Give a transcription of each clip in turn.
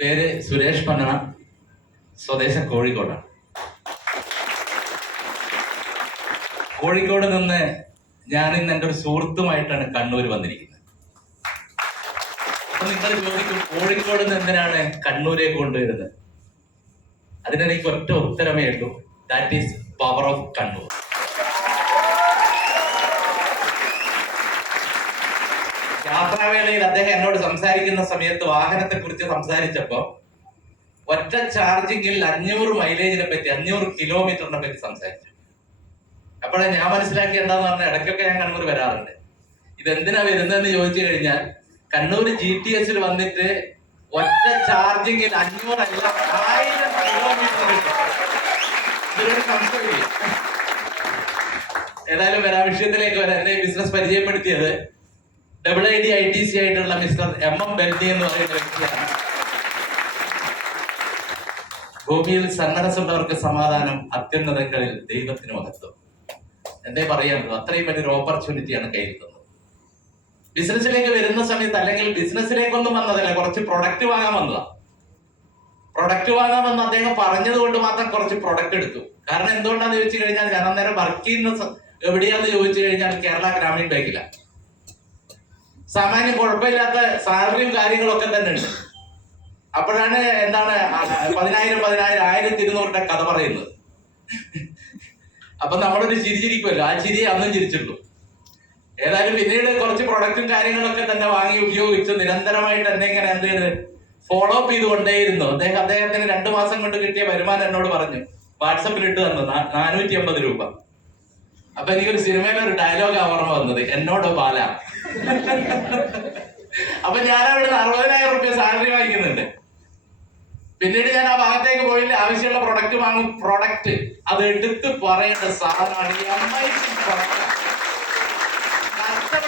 പേര് സുരേഷ് പന്നണ, സ്വദേശം കോഴിക്കോടാണ്. കോഴിക്കോട് നിന്ന് ഞാനിന്ന് എൻ്റെ ഒരു സുഹൃത്തുമായിട്ടാണ് കണ്ണൂർ വന്നിരിക്കുന്നത്. അപ്പൊ നിങ്ങൾ ചോദിക്കും, കോഴിക്കോട് നിന്ന് എന്തിനാണ് കണ്ണൂരേക്ക് കൊണ്ടുവരുന്നത്? അതിനെനിക്ക് ഒറ്റ ഉത്തരമേ ഉള്ളൂ, that is power of Kannur. യാത്രാവേളയിൽ അദ്ദേഹം എന്നോട് സംസാരിക്കുന്ന സമയത്ത് വാഹനത്തെ കുറിച്ച് സംസാരിച്ചപ്പോ ഒറ്റ ചാർജിങ്ങിൽ 500 മൈലേജിനെ പറ്റി, 500 കിലോമീറ്ററിനെ പറ്റി സംസാരിച്ചു. അപ്പോഴേ ഞാൻ മനസ്സിലാക്കി എന്താന്ന് പറഞ്ഞാൽ, ഇടയ്ക്കൊക്കെ ഞാൻ കണ്ണൂർ വരാറുണ്ട്. ഇതെന്തിനാ വരുന്നതെന്ന് ചോദിച്ചു കഴിഞ്ഞാൽ, കണ്ണൂർ GTS വന്നിട്ട് ഒറ്റ ചാർജിങ്ങിൽ 500 അല്ല 1000 കിലോമീറ്റർ ഇതൊരു സംശയമില്ല. ഏതായാലും വരാ വിഷയത്തിലേക്ക് വരാം. എന്നെ ബിസിനസ് പരിചയപ്പെടുത്തിയത് IID ITC ആയിട്ടുള്ള മിസ്റ്റർ MM ബെൽഡി എന്ന് പറയുന്ന വ്യക്തിയാണ്. ഭൂമിയിൽ സന്മനസ്സുള്ളവർക്ക് സമാധാനം, അത്യുന്നതങ്ങളിൽ ദൈവത്തിന് മഹത്വം. എന്തേ പറയാനുള്ളൂ, അത്രയും വലിയൊരു ഓപ്പർച്യൂണിറ്റിയാണ് കയ്യിൽ തന്നത്. ബിസിനസ്സിലേക്ക് വരുന്ന സമയത്ത്, അല്ലെങ്കിൽ ബിസിനസ്സിലേക്കൊന്നും വന്നതല്ല, കുറച്ച് പ്രൊഡക്റ്റ് വാങ്ങാൻ വന്നതാ. പ്രൊഡക്റ്റ് വാങ്ങാൻ വന്ന് അദ്ദേഹം പറഞ്ഞത് കൊണ്ട് മാത്രം കുറച്ച് പ്രൊഡക്റ്റ് എടുത്തു. കാരണം എന്തുകൊണ്ടാന്ന് ചോദിച്ചു കഴിഞ്ഞാൽ, ഞാൻ അന്നേരം വർക്ക് ചെയ്യുന്ന എവിടെയാന്ന് ചോദിച്ചു കഴിഞ്ഞാൽ കേരള ഗ്രാമീൺ ബാങ്കില. സാമാന്യം കുഴപ്പമില്ലാത്ത സാലറിയും കാര്യങ്ങളൊക്കെ തന്നെ ഉണ്ട്. അപ്പോഴാണ് 10,000 1,200 കഥ പറയുന്നത്. അപ്പൊ നമ്മളൊരു ചിരിച്ചിരിക്കുമല്ലോ, ആ ചിരി അന്നും ചിരിച്ചിട്ടുള്ളൂ. ഏതായാലും പിന്നീട് കുറച്ച് പ്രൊഡക്റ്റും കാര്യങ്ങളൊക്കെ തന്നെ വാങ്ങി ഉപയോഗിച്ച് നിരന്തരമായിട്ട് എന്നെ ഇങ്ങനെ എന്ത് ചെയ്ത് ഫോളോ അപ്പ് ചെയ്തുകൊണ്ടേയിരുന്നു. അദ്ദേഹത്തിന് 2 മാസം കൊണ്ട് കിട്ടിയ വരുമാനം എന്നോട് പറഞ്ഞു, വാട്സപ്പിൽ ഇട്ട് തന്നു 450 രൂപ. അപ്പൊ എനിക്കൊരു സിനിമയിലൊരു ഡയലോഗ് ഓർമ്മ വന്നത്, എന്നോട് ബാല. അപ്പൊ ഞാൻ അവിടുന്ന് 60,000 രൂപ സാലറി വാങ്ങിക്കുന്നുണ്ട്. പിന്നീട് ഞാൻ ആ ഭാഗത്തേക്ക് പോയില്ല, ആവശ്യമുള്ള പ്രൊഡക്റ്റ് വാങ്ങും. പ്രൊഡക്റ്റ് അത് എടുത്ത് പറയേണ്ട സാധനമാണ്.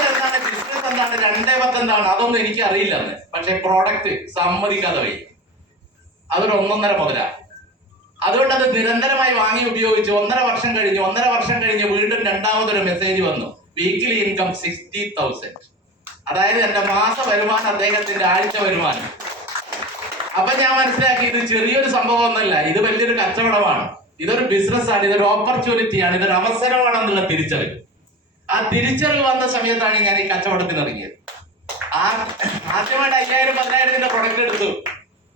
എന്താണ് ബിസിനസ്, എന്താണ് 210 എന്താണ്, അതൊന്നും എനിക്ക് അറിയില്ലെന്ന്. പക്ഷെ പ്രൊഡക്റ്റ് സമ്മതിക്കാതെ പോയി. അതൊരു 1.5 മുതലാണ്. അതുകൊണ്ട് അത് നിരന്തരമായി വാങ്ങി ഉപയോഗിച്ച് 1.5 വർഷം കഴിഞ്ഞ് വീണ്ടും രണ്ടാമതൊരു മെസ്സേജ് വന്നു, വീക്കിലി ഇൻകം 60,000. അതായത് എന്റെ മാസ വരുമാനം അദ്ദേഹത്തിന്റെ ആഴ്ച വരുമാനം. അപ്പൊ ഞാൻ മനസ്സിലാക്കി, ഇത് ചെറിയൊരു സംഭവം ഒന്നല്ല, ഇത് വലിയൊരു കച്ചവടമാണ്, ഇതൊരു ബിസിനസ്സാണ്, ഇതൊരു ഓപ്പർച്യൂണിറ്റിയാണ്, ഇതൊരു അവസരമാണെന്നുള്ള തിരിച്ചറിവ്. ആ തിരിച്ചറിവ് വന്ന സമയത്താണ് ഞാൻ ഈ കച്ചവടത്തിന് ഇറങ്ങിയത്. ആദ്യമായിട്ട് 5,000 10,000 പ്രൊഡക്റ്റ് എടുത്തു.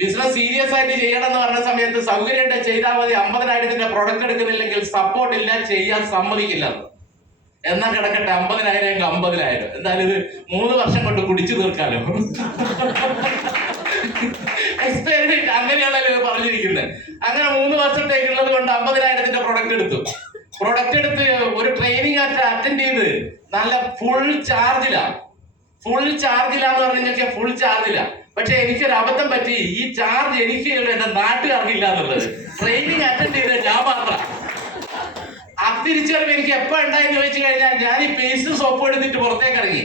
ബിസിനസ് സീരിയസ് ആയിട്ട് ചെയ്യണം എന്ന് പറഞ്ഞ സമയത്ത് സൗകര്യമായിട്ട് ചെയ്താൽ മതി, 50,000 പ്രൊഡക്റ്റ് എടുക്കുന്നില്ലെങ്കിൽ സപ്പോർട്ട് ഇല്ല, ചെയ്യാൻ സമ്മതിക്കില്ല. എന്നാ കിടക്കട്ടെ, 50,000 50,000, എന്തായാലും ഇത് 3 വർഷം കൊണ്ട് കുടിച്ചു തീർക്കാലോ. എക്സ്പെരിമെന്റ് അങ്ങനെയാണല്ലോ പറഞ്ഞിരിക്കുന്നത്. അങ്ങനെ 3 വർഷത്തേക്കുള്ളത് കൊണ്ട് 50,000 പ്രൊഡക്റ്റ് എടുത്തു. പ്രൊഡക്റ്റ് എടുത്ത് ഒരു ട്രെയിനിങ് അറ്റൻഡ് ചെയ്ത് നല്ല ഫുൾ ചാർജിലാണ് പറഞ്ഞു കഴിഞ്ഞാൽ ഫുൾ ചാർജില്ല. പക്ഷെ എനിക്കൊരു അബദ്ധം പറ്റി, ഈ ചാർജ് എനിക്ക് എന്റെ നാട്ടുകാർക്കില്ല എന്നുള്ളത്. ട്രെയിനിങ് അറ്റൻഡ് ചെയ്ത ഞാൻ മാത്രം. ആ തിരിച്ചറിവ് എനിക്ക് എപ്പോ ഉണ്ടായെന്ന് ചോദിച്ചു കഴിഞ്ഞാൽ, ഞാൻ ഈ പേസ്റ്റ് സോപ്പ് എടുത്തിട്ട് പുറത്തേക്ക് ഇറങ്ങി.